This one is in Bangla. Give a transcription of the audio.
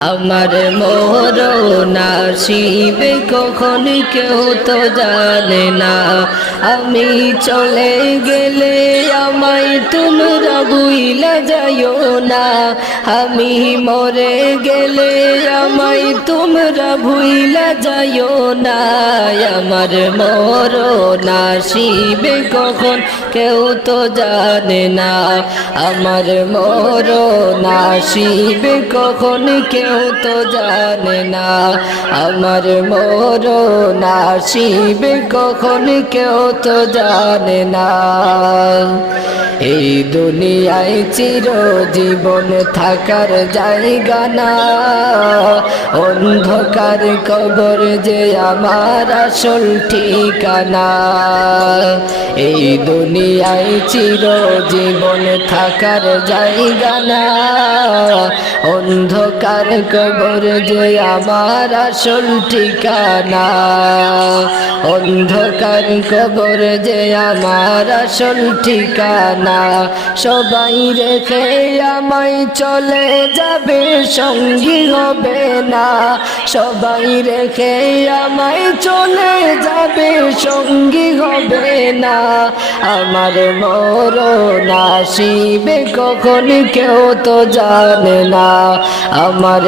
আমার মরণ আসিবে কখন কেউ তো জানে না। আমি চলে গেলে আমায় তোমরা ভুইলা যাইও না। আমি মরে গেলে আমায় তোমরা ভুইলা যাইও না। আমার মরণ আসিবে কখন কেউ তো জানে না। আমার মরণ আসিবে কখন কেউ তো জানে না। আমার মরণ আসিবে কখন কেউ তো জানে না। এই দুনিয়ায় চিরজীবন থাকার জায়গা না। অন্ধকার কবর যে আমার আসল ঠিকানা। এই দুনিয়ায় চিরজীবন থাকার জায়গা না। অন্ধকার কবর যে আমার আসল ঠিকানা। অন্ধকার কবর যে আমার আসল ঠিকানা। সবাই রেখে আমায় চলে যাবে, সঙ্গী হবে না। সবাই রেখে আমায় চলে যাবে, সঙ্গী হবে না। আমার মরণ আসিবে কখন কেউ তো জানে না। আমার